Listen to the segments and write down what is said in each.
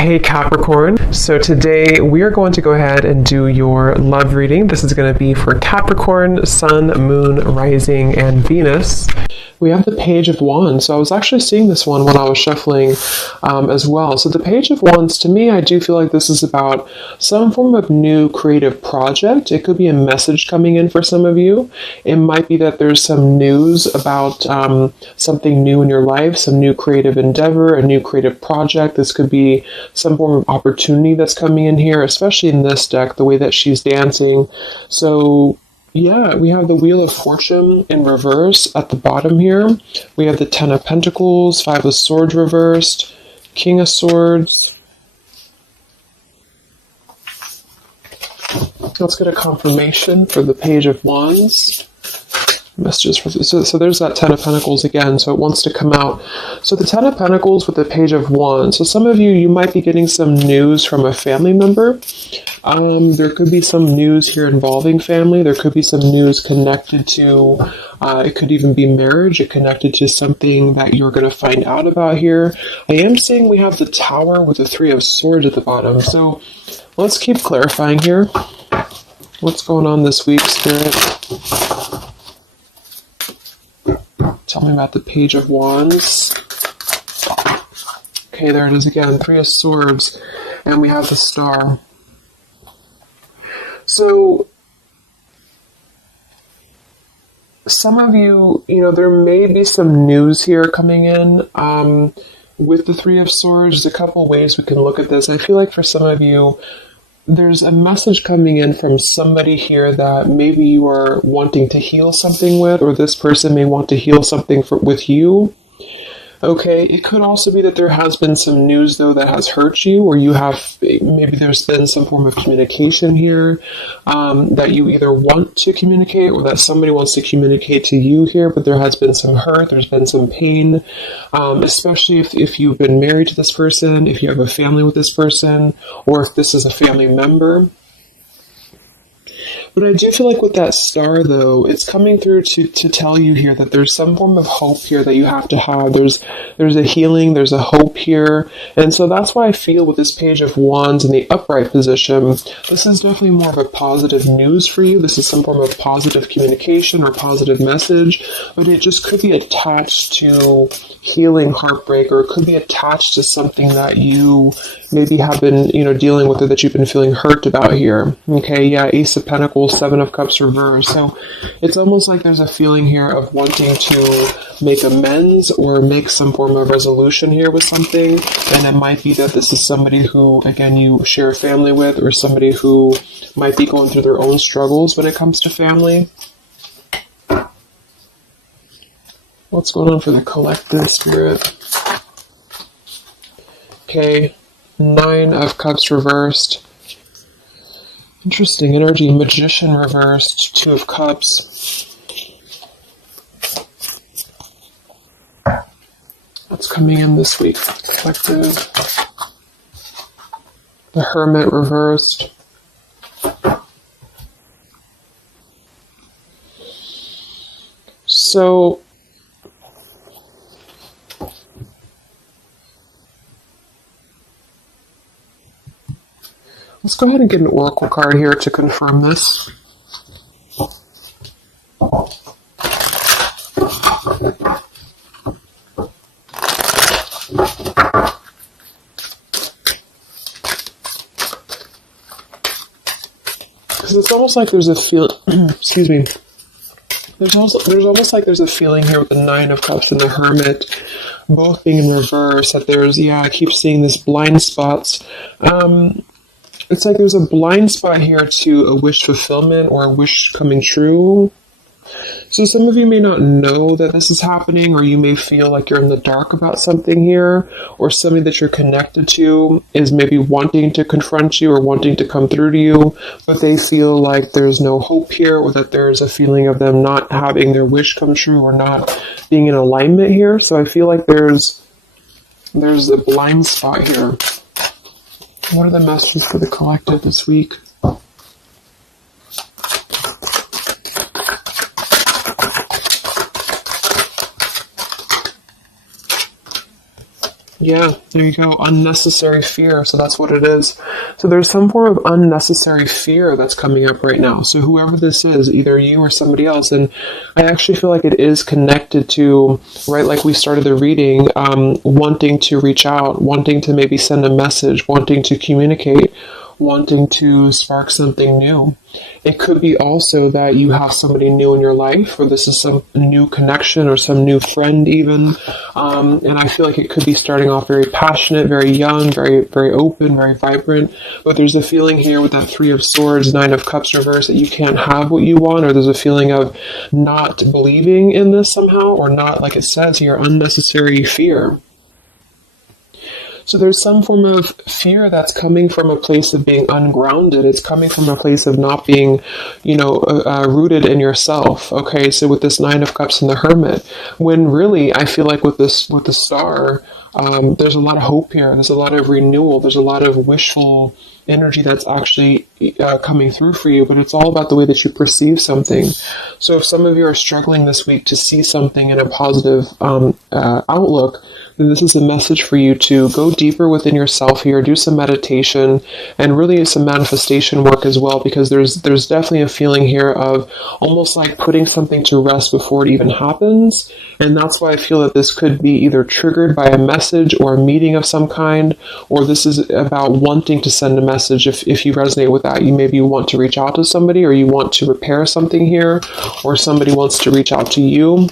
Hey Capricorn, so today we are going to go ahead and do your love reading. This is going to be for Capricorn, Sun, Moon, Rising, and Venus. We have the Page of Wands. So I was actually seeing this one when I was shuffling as well. So the Page of Wands, to me, I do feel like this is about some form of new creative project. It could be a message coming in for some of you. It might be that there's some news about something new in your life, some new creative endeavor, a new creative project. This could be some form of opportunity that's coming in here, especially in this deck, the way that she's dancing. So yeah, we have the Wheel of Fortune in reverse at the bottom here. We have the Ten of Pentacles, Five of Swords reversed, King of Swords. Let's get a confirmation for the Page of Wands. Messages for so there's that Ten of Pentacles again, so it wants to come out. So the Ten of Pentacles with the Page of Wands. So some of you might be getting some news from a family member. There could be some news here involving family. There could be some news connected to, it could even be marriage. It connected to something that you're going to find out about here. I am seeing we have the Tower with the Three of Swords at the bottom. So let's keep clarifying here. What's going on this week, Spirit? Tell me about the Page of Wands. Okay, there it is again. Three of Swords. And we have the Star. So, some of you, there may be some news here coming in with the Three of Swords. There's a couple ways we can look at this. I feel like for some of you, there's a message coming in from somebody here that maybe you are wanting to heal something with, or this person may want to heal something with you. Okay, it could also be that there has been some news, though, that has hurt you, or maybe there's been some form of communication here that you either want to communicate or that somebody wants to communicate to you here, but there has been some hurt, there's been some pain, especially if you've been married to this person, if you have a family with this person, or if this is a family member. But I do feel like with that Star, though, it's coming through to tell you here that there's some form of hope here that you have to have. There's a healing, there's a hope here. And so that's why I feel with this Page of Wands in the upright position, this is definitely more of a positive news for you. This is some form of positive communication or positive message, but it just could be attached to healing heartbreak, or it could be attached to something that you maybe have been, dealing with, or that you've been feeling hurt about here. Okay, yeah, Ace of Pentacles, Seven of Cups reversed. So it's almost like there's a feeling here of wanting to make amends or make some form of resolution here with something. And it might be that this is somebody who, again, you share a family with, or somebody who might be going through their own struggles when it comes to family. What's going on for the collective, Spirit? Okay, Nine of Cups reversed. Interesting energy. Magician reversed. Two of Cups. What's coming in this week? Collective. The Hermit reversed. So let's go ahead and get an oracle card here to confirm this. Because it's almost like there's a excuse me. There's almost like there's a feeling here with the Nine of Cups and the Hermit both being in reverse, that there's, I keep seeing this blind spots. It's like there's a blind spot here to a wish fulfillment or a wish coming true. So some of you may not know that this is happening, or you may feel like you're in the dark about something here, or somebody that you're connected to is maybe wanting to confront you or wanting to come through to you, but they feel like there's no hope here, or that there's a feeling of them not having their wish come true or not being in alignment here. So I feel like there's a blind spot here. What are the messages for the collective this week? Yeah, there you go. Unnecessary fear. So that's what it is. So there's some form of unnecessary fear that's coming up right now. So whoever this is, either you or somebody else, and I actually feel like it is connected to, right, like we started the reading, wanting to reach out, wanting to maybe send a message, wanting to communicate, wanting to spark something new. It could be also that you have somebody new in your life, or this is some new connection or some new friend even. And I feel like it could be starting off very passionate, very young, very, very open, very vibrant. But there's a feeling here with that Three of Swords, Nine of Cups reverse, that you can't have what you want, or there's a feeling of not believing in this somehow, or not, like it says here, unnecessary fear. So there's some form of fear that's coming from a place of being ungrounded. It's coming from a place of not being, rooted in yourself. Okay, so with this Nine of Cups and the Hermit, when really I feel like with the Star, there's a lot of hope here. There's a lot of renewal. There's a lot of wishful energy that's actually coming through for you, but it's all about the way that you perceive something. So if some of you are struggling this week to see something in a positive outlook, then this is a message for you to go deeper within yourself here, do some meditation, and really some manifestation work as well, because there's definitely a feeling here of almost like putting something to rest before it even happens. And that's why I feel that this could be either triggered by a message or a meeting of some kind, or this is about wanting to send a message. If you resonate with that, you maybe want to reach out to somebody, or you want to repair something here, or somebody wants to reach out to you.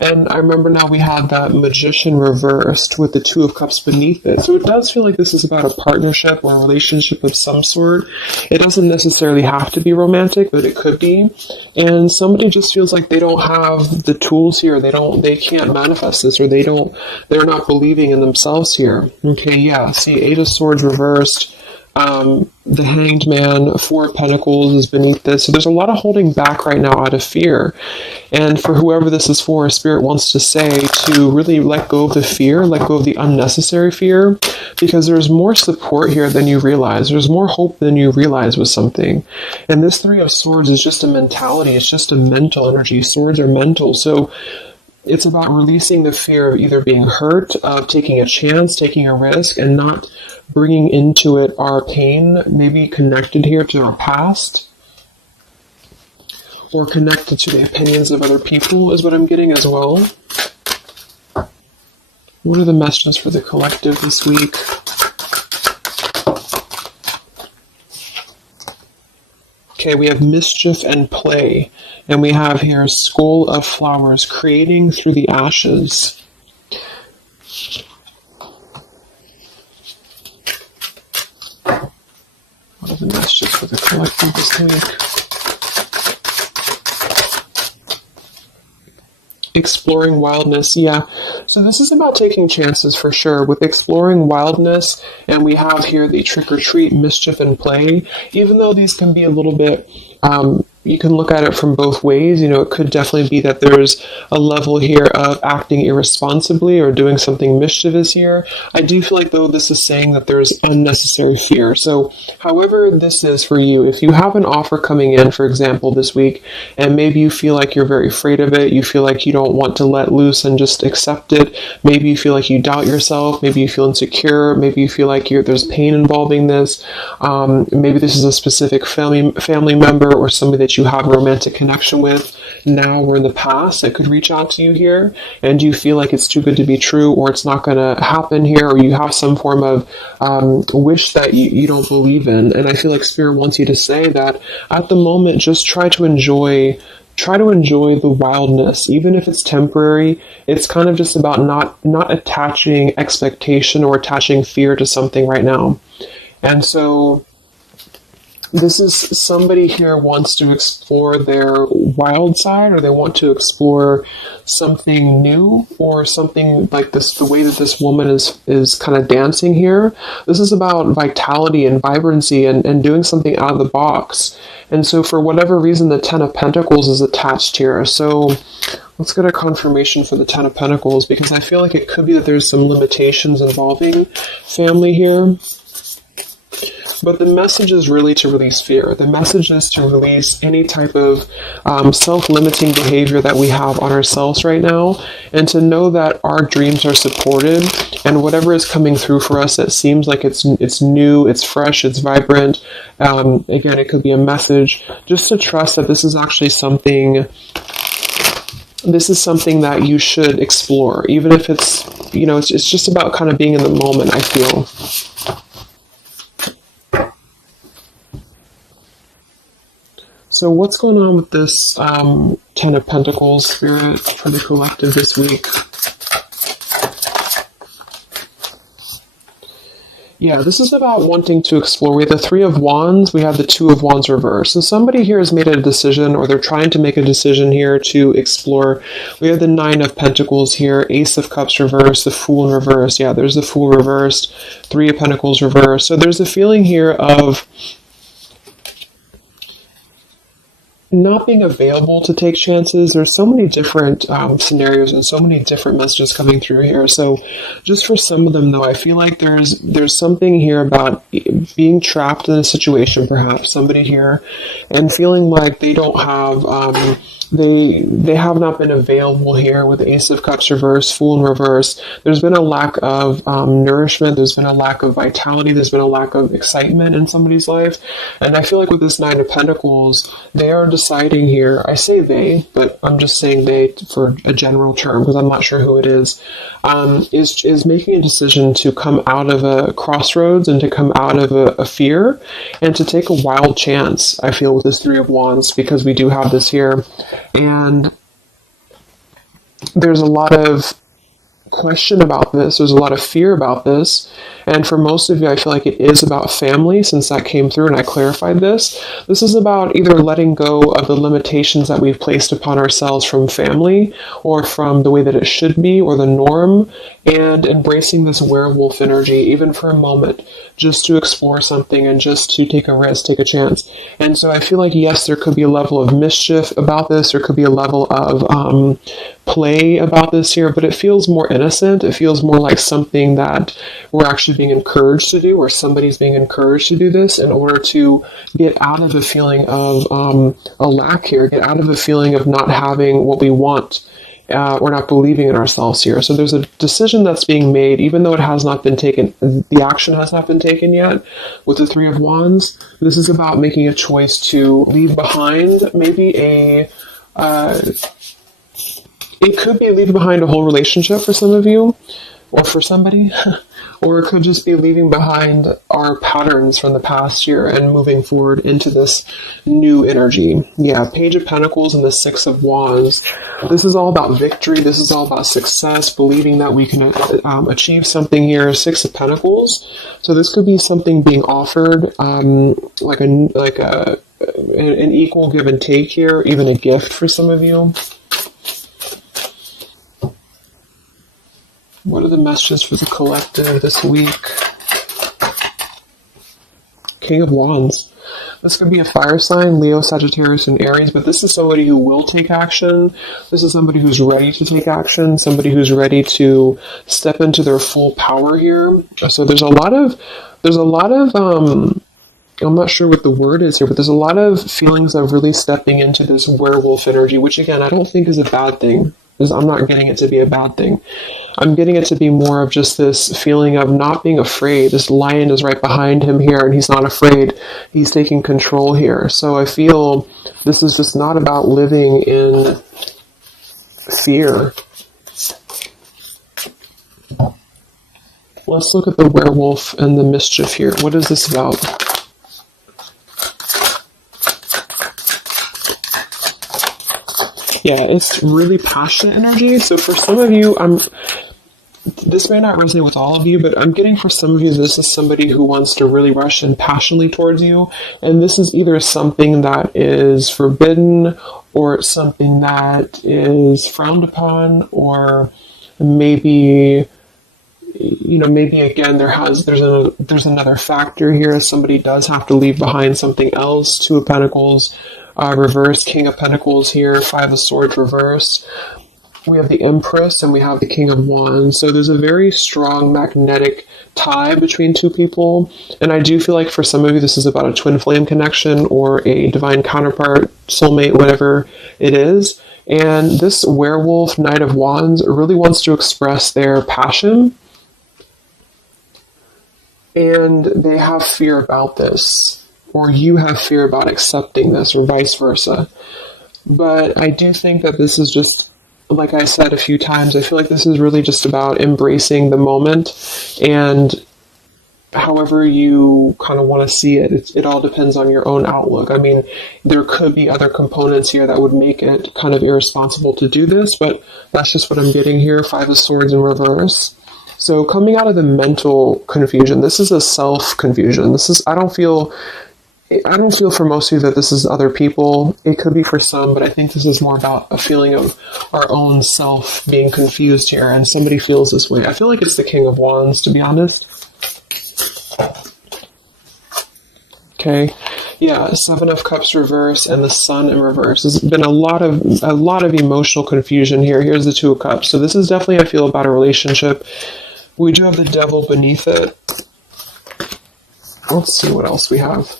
And I remember now we had that Magician reversed with the Two of Cups beneath it. So it does feel like this is about a partnership or a relationship of some sort. It doesn't necessarily have to be romantic, but it could be. And somebody just feels like they don't have the tools here. They can't manifest this, or they're not believing in themselves here. Okay, yeah. See, Eight of Swords reversed. The Hanged Man, Four of Pentacles is beneath this. So there's a lot of holding back right now out of fear. And for whoever this is for, Spirit wants to say to really let go of the fear, let go of the unnecessary fear, because there's more support here than you realize. There's more hope than you realize with something. And this Three of Swords is just a mentality. It's just a mental energy. Swords are mental. So it's about releasing the fear of either being hurt, of taking a chance, taking a risk, and not bringing into it our pain, maybe connected here to our past, or connected to the opinions of other people is what I'm getting as well. What are the messages for the collective this week? Okay, we have mischief and play. And we have here Skull of Flowers, creating through the ashes. What are the messages for the collective this week? Exploring wildness, yeah. So this is about taking chances for sure. With exploring wildness, and we have here the trick or treat, mischief and play. Even though these can be a little bit, you can look at it from both ways. It could definitely be that there's a level here of acting irresponsibly or doing something mischievous here. I do feel like, though, this is saying that there's unnecessary fear. So however this is for you, if you have an offer coming in, for example, this week, and maybe you feel like you're very afraid of it, you feel like you don't want to let loose and just accept it, maybe you feel like you doubt yourself, maybe you feel insecure, maybe you feel like there's pain involving this, maybe this is a specific family member or somebody that you have a romantic connection with now or in the past that could reach out to you here, and you feel like it's too good to be true, or it's not going to happen here, or you have some form of wish that you don't believe in. And I feel like Spirit wants you to say that at the moment, just try to enjoy the wildness, even if it's temporary. It's kind of just about not attaching expectation or attaching fear to something right now. And so this is somebody here wants to explore their wild side, or they want to explore something new, or something like this, the way that this woman is kind of dancing here. This is about vitality and vibrancy and doing something out of the box. And so for whatever reason, the Ten of Pentacles is attached here. So let's get a confirmation for the Ten of Pentacles, because I feel like it could be that there's some limitations involving family here. But the message is really to release fear. The message is to release any type of self-limiting behavior that we have on ourselves right now, and to know that our dreams are supported, and whatever is coming through for us that seems like it's new, it's fresh, it's vibrant. Again, it could be a message. Just to trust that this is actually something. This is something that you should explore, even if it's, you know, it's just about kind of being in the moment, I feel. So what's going on with this Ten of Pentacles spirit for the collective this week? Yeah, this is about wanting to explore. We have the Three of Wands, we have the Two of Wands reverse. So somebody here has made a decision, or they're trying to make a decision here to explore. We have the Nine of Pentacles here, Ace of Cups reverse, the Fool in reverse. Yeah, there's the Fool reversed, Three of Pentacles reverse. So there's a feeling here of not being available to take chances. There's so many different scenarios and so many different messages coming through here. So just for some of them, though, I feel like there's something here about being trapped in a situation, perhaps somebody here, and feeling like they don't have they have not been available here with Ace of Cups reverse, Fool in reverse. There's been a lack of nourishment. There's been a lack of vitality. There's been a lack of excitement in somebody's life. And I feel like with this Nine of Pentacles, they are deciding here, I say they, but I'm just saying they for a general term because I'm not sure who it is making a decision to come out of a crossroads and to come out of a fear and to take a wild chance, I feel, with this Three of Wands, because we do have this here. And there's a lot of question about this. There's a lot of fear about this. And for most of you, I feel like it is about family, since that came through and I clarified this. This is about either letting go of the limitations that we've placed upon ourselves from family or from the way that it should be or the norm, and embracing this werewolf energy, even for a moment, just to explore something and just to take a risk, take a chance. And so I feel like, yes, there could be a level of mischief about this. There could be a level of play about this here, but it feels more innocent. It feels more like something that we're actually being encouraged to do, or somebody's being encouraged to do this in order to get out of a feeling of a lack here, get out of a feeling of not having what we want. Or not believing in ourselves here. So there's a decision that's being made, even though it has not been taken, the action has not been taken yet with the Three of Wands. This is about making a choice to leave behind maybe it could be leaving behind a whole relationship for some of you, or for somebody, or it could just be leaving behind our patterns from the past year and moving forward into this new energy. Yeah, Page of Pentacles and the Six of Wands. This is all about victory. This is all about success, believing that we can achieve something here. Six of Pentacles. So this could be something being offered, like an equal give and take here, even a gift for some of you. What are the messages for the collective this week? King of Wands. This could be a fire sign, Leo, Sagittarius, and Aries, but this is somebody who will take action. This is somebody who's ready to take action, somebody who's ready to step into their full power here. So there's a lot of, I'm not sure what the word is here, but there's a lot of feelings of really stepping into this werewolf energy, which again, I don't think is a bad thing. I'm not getting it to be a bad thing. I'm getting it to be more of just this feeling of not being afraid. This lion is right behind him here, and he's not afraid. He's taking control here. So I feel this is just not about living in fear. Let's look at the werewolf and the mischief here. What is this about? Yeah, it's really passionate energy. So for some of you, this may not resonate with all of you, but I'm getting for some of you, this is somebody who wants to really rush in passionately towards you. And this is either something that is forbidden, or it's something that is frowned upon, or maybe, you know, maybe again, there's another factor here. Somebody does have to leave behind something else. Two of Pentacles reverse, King of Pentacles here, Five of Swords reverse. we have the Empress, and we have the King of Wands. So there's a very strong magnetic tie between two people. And I do feel like for some of you, this is about a twin flame connection or a divine counterpart, soulmate, whatever it is. And this werewolf, Knight of Wands, really wants to express their passion. And they have fear about this, or you have fear about accepting this, or vice versa. But I do think that this is just, like I said a few times, I feel like this is really just about embracing the moment, and however you kind of want to see it, it all depends on your own outlook. I mean, there could be other components here that would make it kind of irresponsible to do this, but that's just what I'm getting here. Five of Swords in reverse. So coming out of the mental confusion, this is a self-confusion. This is, I don't feel for most of you that this is other people. It could be for some, but I think this is more about a feeling of our own self being confused here, and somebody feels this way. I feel like it's the King of Wands, to be honest. Okay. Yeah, Seven of Cups reverse and the Sun in reverse. There's been a lot of emotional confusion here. Here's the Two of Cups. So this is definitely, I feel, about a relationship. We do have the Devil beneath it. Let's see what else we have.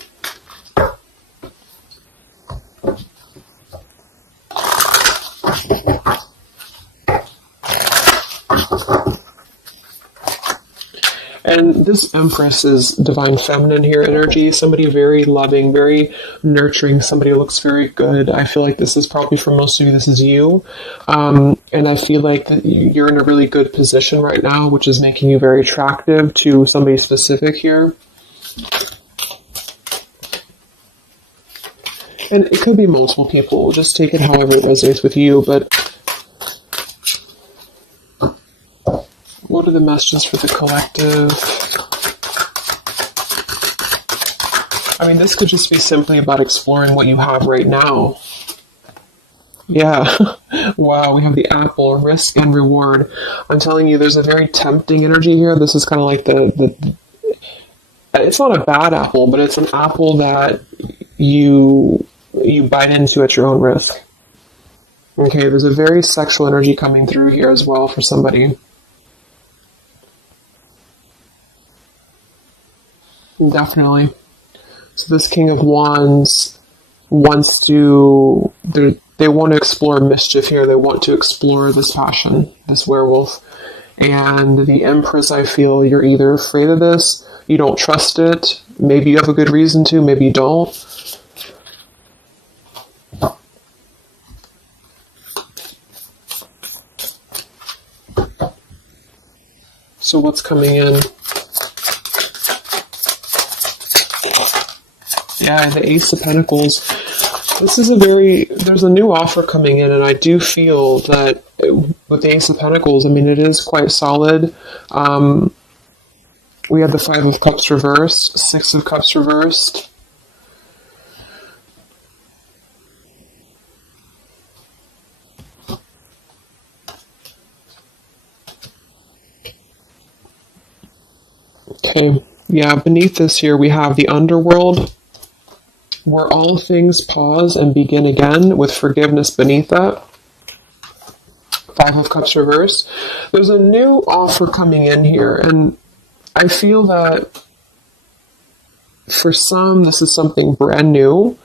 And this Empress is divine feminine here energy, somebody very loving, very nurturing, somebody who looks very good. I feel like this is probably, for most of you, this is you. And I feel like you're in a really good position right now, which is making you very attractive to somebody specific here. And it could be multiple people, just take it however it resonates with you, but what are the messages for the collective? I mean, this could just be simply about exploring what you have right now. Yeah. Wow, we have the apple, risk and reward. I'm telling you, there's a very tempting energy here. This is kind of like the it's not a bad apple, but it's an apple that you bite into at your own risk. Okay, there's a very sexual energy coming through here as well for somebody. Definitely. So this King of Wands wants to, they want to explore mischief here. They want to explore this passion, this werewolf. And the Empress, I feel you're either afraid of this, you don't trust it, maybe you have a good reason to, maybe you don't. So what's coming in? Yeah, the Ace of Pentacles. This is there's a new offer coming in, and I do feel that with the Ace of Pentacles, I mean, it is quite solid. We have the Five of Cups reversed, Six of Cups reversed. Okay, yeah, beneath this here we have the Underworld, where all things pause and begin again, with forgiveness beneath that. Five of Cups reversed. There's a new offer coming in here, and I feel that for some, this is something brand new,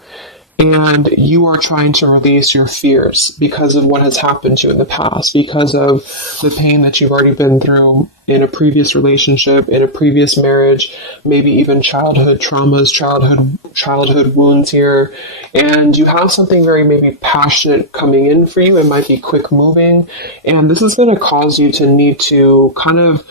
and you are trying to release your fears because of what has happened to you in the past, because of the pain that you've already been through in a previous relationship, in a previous marriage, maybe even childhood traumas, childhood wounds here. And you have something very maybe passionate coming in for you. It might be quick moving. And this is going to cause you to need to kind of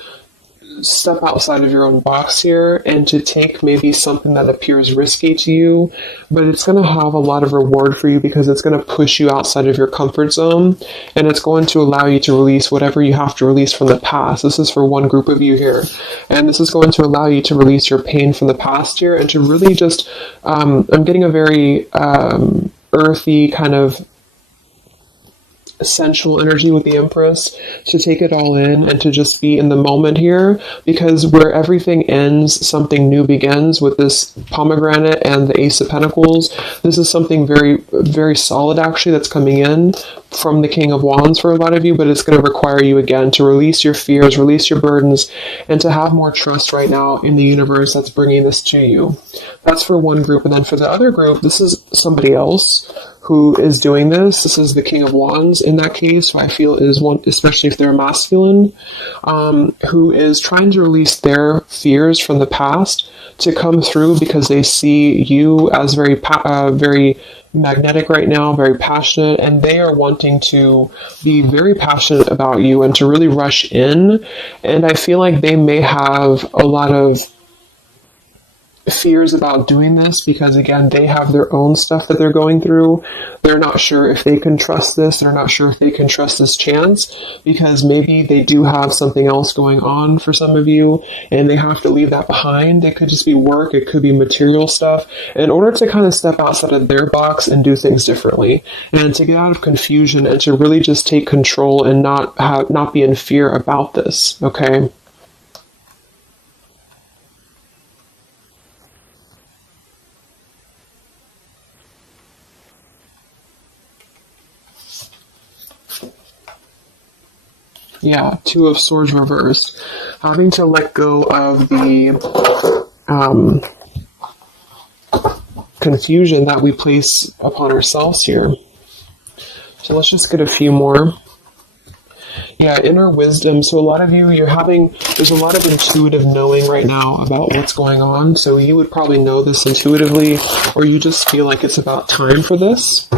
step outside of your own box here and to take maybe something that appears risky to you, but it's going to have a lot of reward for you because it's going to push you outside of your comfort zone, and it's going to allow you to release whatever you have to release from the past. This is for one group of you here, and this is going to allow you to release your pain from the past here and to really just I'm getting a very earthy kind of sensual energy with the Empress, to take it all in and to just be in the moment here, because where everything ends, something new begins with this pomegranate and the Ace of Pentacles. This is something very, very solid actually that's coming in from the King of Wands for a lot of you, but it's going to require you again to release your fears, release your burdens, and to have more trust right now in the universe that's bringing this to you. That's for one group. And then for the other group, this is somebody else who is doing this. This is the King of Wands in that case, who I feel is one, especially if they're masculine, who is trying to release their fears from the past to come through, because they see you as very magnetic right now, very passionate, and they are wanting to be very passionate about you and to really rush in. And I feel like they may have a lot of fears about doing this because, again, they have their own stuff that they're going through. They're not sure if they can trust this. They're not sure if they can trust this chance, because maybe they do have something else going on for some of you and they have to leave that behind. It could just be work. It could be material stuff in order to kind of step outside of their box and do things differently, and to get out of confusion and to really just take control and not be in fear about this. Okay. Yeah, Two of Swords reversed. Having to let go of the confusion that we place upon ourselves here. So let's just get a few more. Yeah, inner wisdom. So a lot of you, there's a lot of intuitive knowing right now about what's going on. So you would probably know this intuitively, or you just feel like it's about time for this.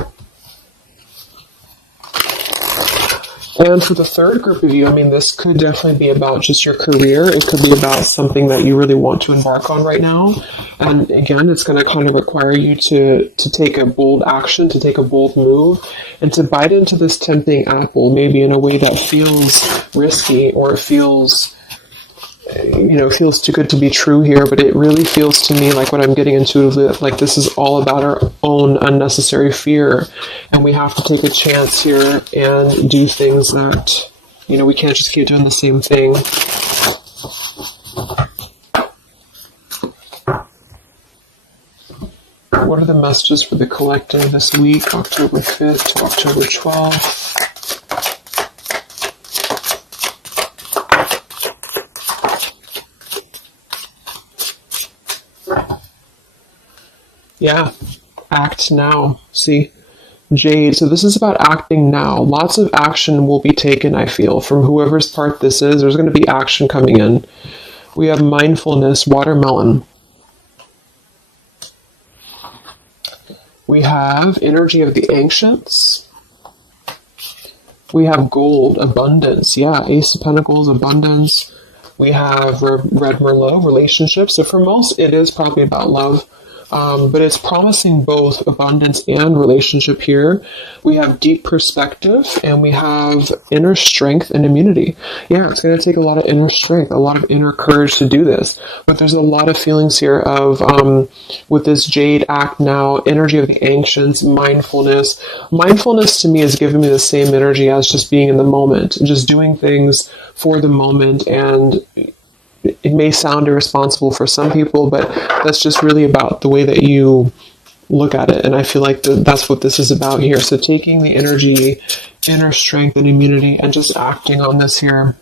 And for the third group of you, I mean, this could definitely be about just your career. It could be about something that you really want to embark on right now. And again, it's going to kind of require you to take a bold action, to take a bold move, and to bite into this tempting apple, maybe in a way that feels risky, or it feels too good to be true here, but it really feels to me like what I'm getting intuitively, like this is all about our own unnecessary fear, and we have to take a chance here and do things that, we can't just keep doing the same thing. What are the messages for the collective this week, October 5th to October 12th? Yeah, act now. See, Jade. So this is about acting now. Lots of action will be taken, I feel, from whoever's part this is. There's going to be action coming in. We have mindfulness, watermelon. We have energy of the ancients. We have gold, abundance. Yeah, Ace of Pentacles, abundance. We have Red Merlot, relationships. So for most, it is probably about love. But it's promising both abundance and relationship here. We have deep perspective, and we have inner strength and immunity. Yeah, it's going to take a lot of inner strength, a lot of inner courage to do this. But there's a lot of feelings here of, with this Jade, act now, energy of the ancients, mindfulness. Mindfulness to me is giving me the same energy as just being in the moment, just doing things for the moment. And it may sound irresponsible for some people, but that's just really about the way that you look at it. And I feel like that's what this is about here. So taking the energy, inner strength and immunity, and just acting on this here.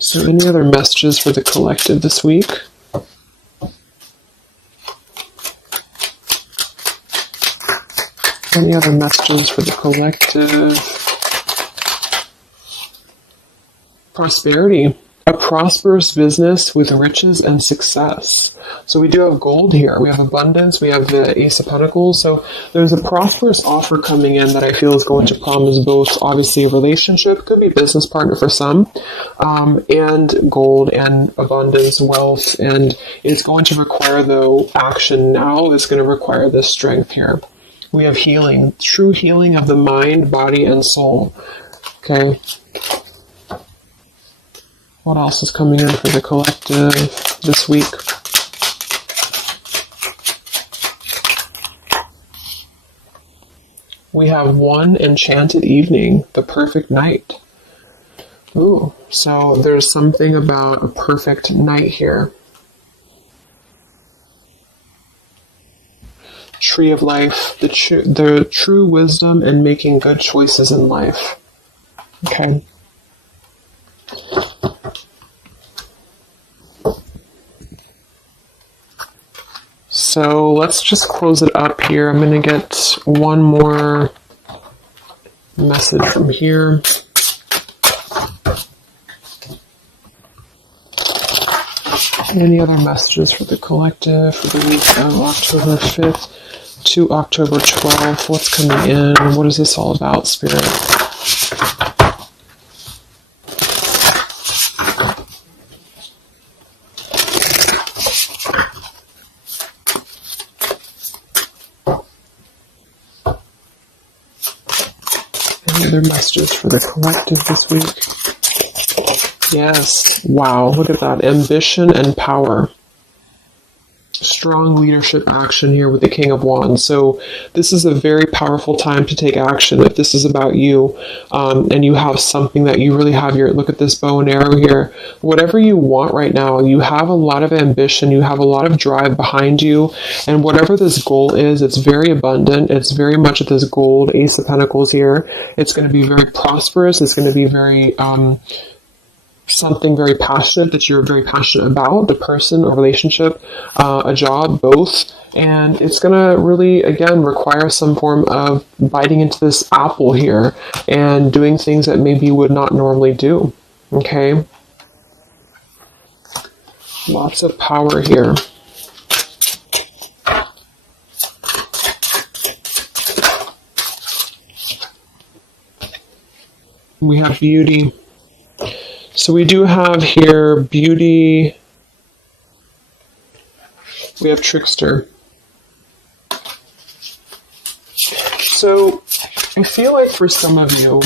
So any other messages for the collective this week? Any other messages for the collective? Prosperity, a prosperous business with riches and success. So we do have gold here. We have abundance. We have the Ace of Pentacles. So there's a prosperous offer coming in that I feel is going to promise both, obviously, a relationship, could be a business partner for some, and gold and abundance, wealth. And it's going to require, though, action now. It's going to require this strength here. We have healing, true healing of the mind, body, and soul. Okay. What else is coming in for the collective this week? We have one enchanted evening, the perfect night. Ooh, so there's something about a perfect night here. Tree of life, the true wisdom and making good choices in life. Okay. So let's just close it up here. I'm going to get one more message from here. Any other messages for the collective for the week of October 5th to October 12th? What's coming in? What is this all about, Spirit? Any other messages for the collective this week? Yes. Wow. Look at that. Ambition and power. Strong leadership action here with the King of Wands. So this is a very powerful time to take action. If this is about you, and you have something that you really have your, look at this bow and arrow here, whatever you want right now, you have a lot of ambition, you have a lot of drive behind you, and whatever this goal is, it's very abundant. It's very much at this gold, Ace of Pentacles here. It's going to be very prosperous. It's going to be very, something very passionate that you're very passionate about, the person, a relationship, a job, both. And it's going to really, again, require some form of biting into this apple here and doing things that maybe you would not normally do. Okay? Lots of power here. We have beauty. So we do have here beauty. We have trickster. So I feel like for some of you,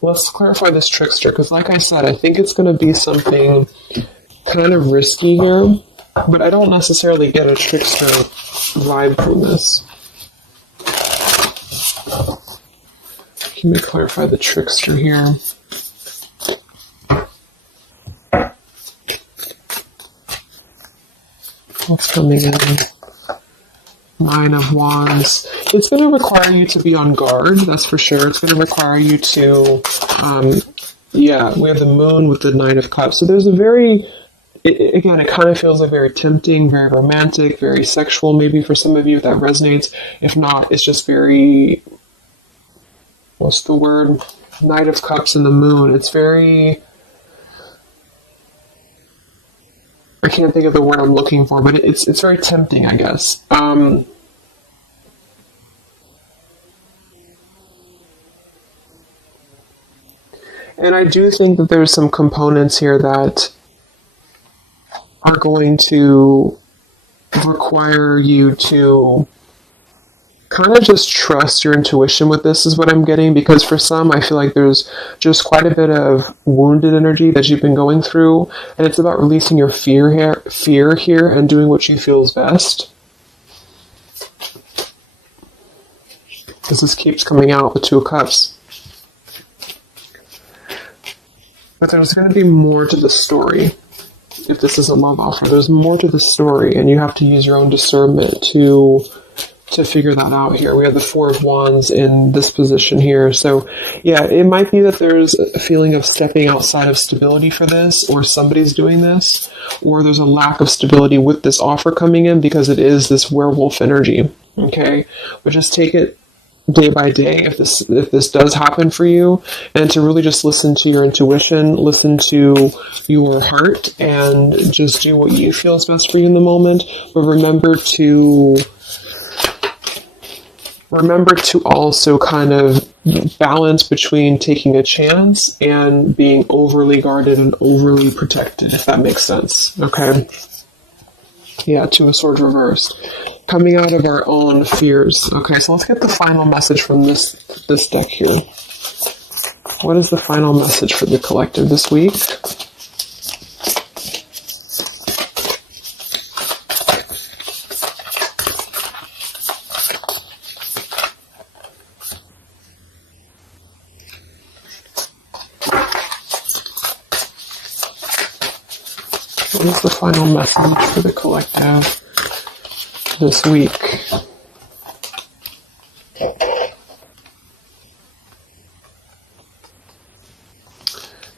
let's clarify this trickster, because like I said, I think it's going to be something kind of risky here, but I don't necessarily get a trickster vibe from this. Let me clarify the trickster here. What's coming in? Nine of Wands. It's going to require you to be on guard, that's for sure. It's going to require you to, we have the Moon with the Nine of Cups. So there's a very, again, it kind of feels like very tempting, very romantic, very sexual. Maybe for some of you that resonates. If not, it's just very, what's the word? Knight of Cups and the Moon. It's very, I can't think of the word I'm looking for, but it's very tempting, I guess. And I do think that there's some components here that are going to require you to kind of just trust your intuition with this, is what I'm getting, because for some, I feel like there's just quite a bit of wounded energy that you've been going through, and it's about releasing your fear here and doing what you feel is best. Because this keeps coming out, the Two of Cups. But there's going to be more to the story. If this is a love offer, there's more to the story, and you have to use your own discernment to figure that out here. We have the Four of Wands in this position here. So, yeah, it might be that there's a feeling of stepping outside of stability for this, or somebody's doing this, or there's a lack of stability with this offer coming in because it is this werewolf energy. Okay? But just take it day by day if this does happen for you, and to really just listen to your intuition, listen to your heart, and just do what you feel is best for you in the moment. But remember to also kind of balance between taking a chance and being overly guarded and overly protected, if that makes sense. Okay? Yeah, Two of Swords reversed. Coming out of our own fears. Okay, so let's get the final message from this deck here. What is the final message for the collective this week? What is the final message for the collective this week?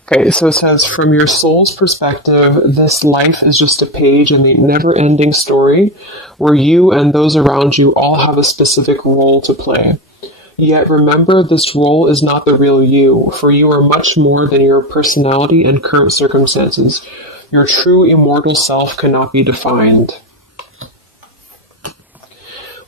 Okay, so it says, from your soul's perspective, this life is just a page in the never-ending story where you and those around you all have a specific role to play. Yet remember, this role is not the real you, for you are much more than your personality and current circumstances. Your true immortal self cannot be defined.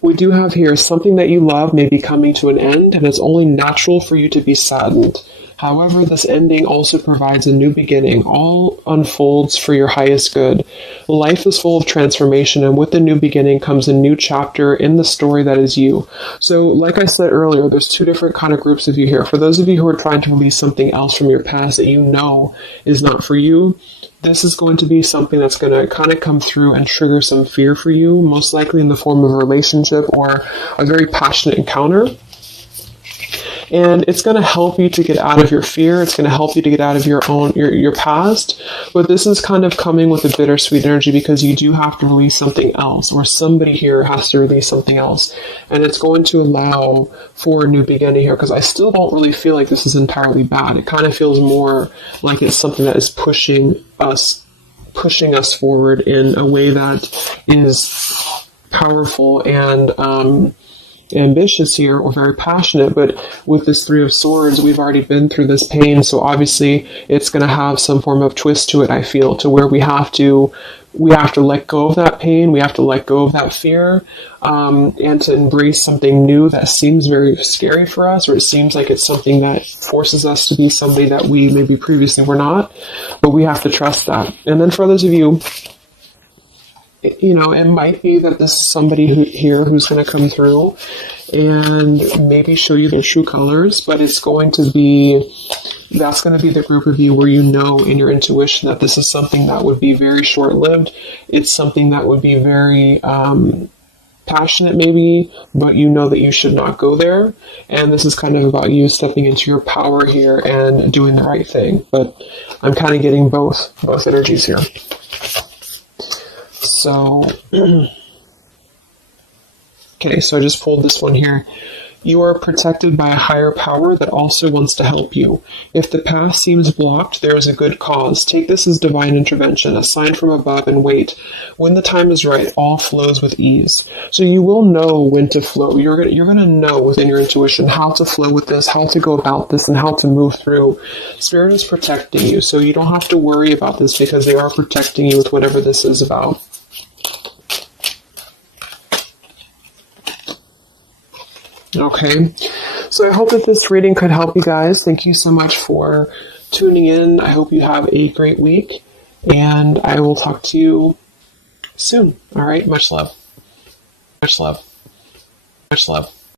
We do have here, something that you love may be coming to an end, and it's only natural for you to be saddened. However, this ending also provides a new beginning. All unfolds for your highest good. Life is full of transformation, and with the new beginning comes a new chapter in the story that is you. So, like I said earlier, there's two different kind of groups of you here. For those of you who are trying to release something else from your past that you know is not for you, this is going to be something that's going to kind of come through and trigger some fear for you, most likely in the form of a relationship or a very passionate encounter. And it's going to help you to get out of your fear. It's going to help you to get out of your past. But this is kind of coming with a bittersweet energy because you do have to release something else, or somebody here has to release something else. And it's going to allow for a new beginning here, because I still don't really feel like this is entirely bad. It kind of feels more like it's something that is pushing us forward in a way that is powerful and ambitious here, or very passionate. But with this Three of Swords, we've already been through this pain, so obviously it's going to have some form of twist to it, I feel, to where we have to let go of that pain, we have to let go of that fear, and to embrace something new that seems very scary for us, or it seems like it's something that forces us to be somebody that we maybe previously were not, but we have to trust that. And then for others of you, you know, it might be that this is somebody who's going to come through and maybe show you their true colors, but that's going to be the group of you where you know in your intuition that this is something that would be very short-lived. It's something that would be very passionate maybe, but you know that you should not go there. And this is kind of about you stepping into your power here and doing the right thing. But I'm kind of getting both energies here. So, okay, so I just pulled this one here. You are protected by a higher power that also wants to help you. If the path seems blocked, there is a good cause. Take this as divine intervention, a sign from above, and wait. When the time is right, all flows with ease. So you will know when to flow. You're gonna know within your intuition how to flow with this, how to go about this, and how to move through. Spirit is protecting you, so you don't have to worry about this because they are protecting you with whatever this is about. Okay, so I hope that this reading could help you guys. Thank you so much for tuning in. I hope you have a great week, and I will talk to you soon. All right, much love. Much love. Much love.